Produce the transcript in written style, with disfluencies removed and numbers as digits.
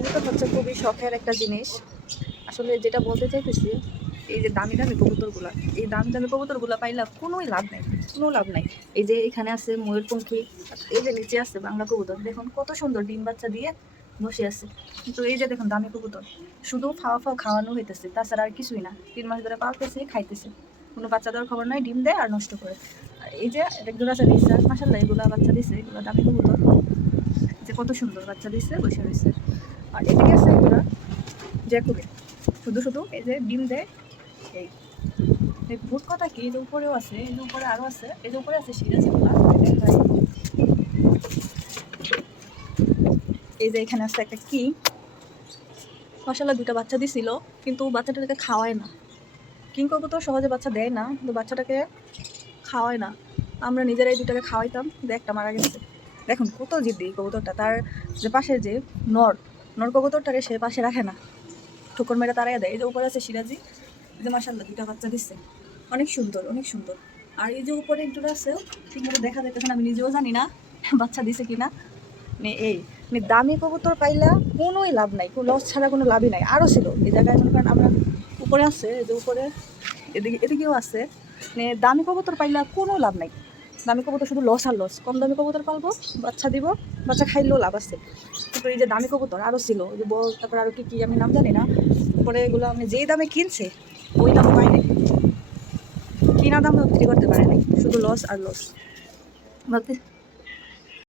কবুতর হচ্ছে খুবই শখের একটা জিনিস। আসলে যেটা বলতে চাইতেছি, এই যে দামি দামি কবুতরগুলা, এই দামি দামি কবুতরগুলা পাইলে কোনোই লাভ নাই, কোনো লাভ নাই। এই যে এখানে আছে ময়ূরপঙ্খী, এই যে নিচে আছে বাংলা কবুতর, দেখুন কত সুন্দর ডিম বাচ্চা দিয়ে বসে আছে। কিন্তু এই যে দেখুন দামি কবুতর, শুধু খাওয়ানো হইতেছে, তাছাড়া আর কিছুই না। 3 মাস ধরে পালতেছে, খাইতেছে, কোনো বাচ্চা দেওয়ার খবর নাই, ডিম দেয় আর নষ্ট করে। আর এই যে একজন আছে রিসার্চ, মাসাল্লাহ এগুলা বাচ্চা দিছে, এগুলো দামি কবুতর, যে কত সুন্দর বাচ্চা দিচ্ছে, বসে রয়েছে। আর এদিকে আছে এগুলা জ্যাকুবে, শুধু শুধু এই যে ডিম দেয়। এই ভূত কথা কি, এই যে উপরেও আছে, এই যে উপরে আরো আছে, এই যে উপরে আছে সিরাজিগুলা, এই যে এখানে আছে একটা কি মাশাআল্লাহ, 2টা বাচ্চা দিছিল, কিন্তু বাচ্চাটাকে খাওয়ায় না। কিং কবুতর সহজে বাচ্চা দেয় না, কিন্তু বাচ্চাটাকে খাওয়ায় না। আমরা নিজেরাই 2টাকে খাওয়াইতাম, কিন্তু একটা মারা গেছে। দেখুন কত জিদ্দি কবুতরটা, তার যে পাশে যে নর নর কবুতরটারে সে পাশে রাখে না, ঠোকর মেরে তাড়াইয়া দেয়। এই যে উপরে আছে সিরাজি, এই যে মাশাআল্লাহ 2টা বাচ্চা দিচ্ছে, অনেক সুন্দর অনেক সুন্দর। আর এই যে উপরে একটু আছে, ঠিকমতো দেখা যাইতেছে না, আমি নিজেও জানি না বাচ্চা দিছে কিনা। এই দামি কবুতর পাইলা কোনোই লাভ নাই, কোনো লস ছাড়া কোনো লাভই নাই। আরও ছিল এই জায়গায়, মনে করেন আমরা উপরে আছে, এই যে উপরে এদিকেও আছে। দামি কবুতর পাইলা কোনো লাভ নাই, দামি কবুতর শুধু লস আর লস। কম দামি কবুতর পালবো, বাচ্চা দিব, বাচ্চা খাইলেও লাভ আছে। কিন্তু এই যে দামি কবুতর আরও ছিল, ওই যে বল, তারপর আরও কি আমি নাম জানি না। পরে এগুলো আমি যেই দামে কিনছে ওই দামে পাই নাই, কিনা দামে বিক্রি করতে পারে নাই, শুধু লস আর লস।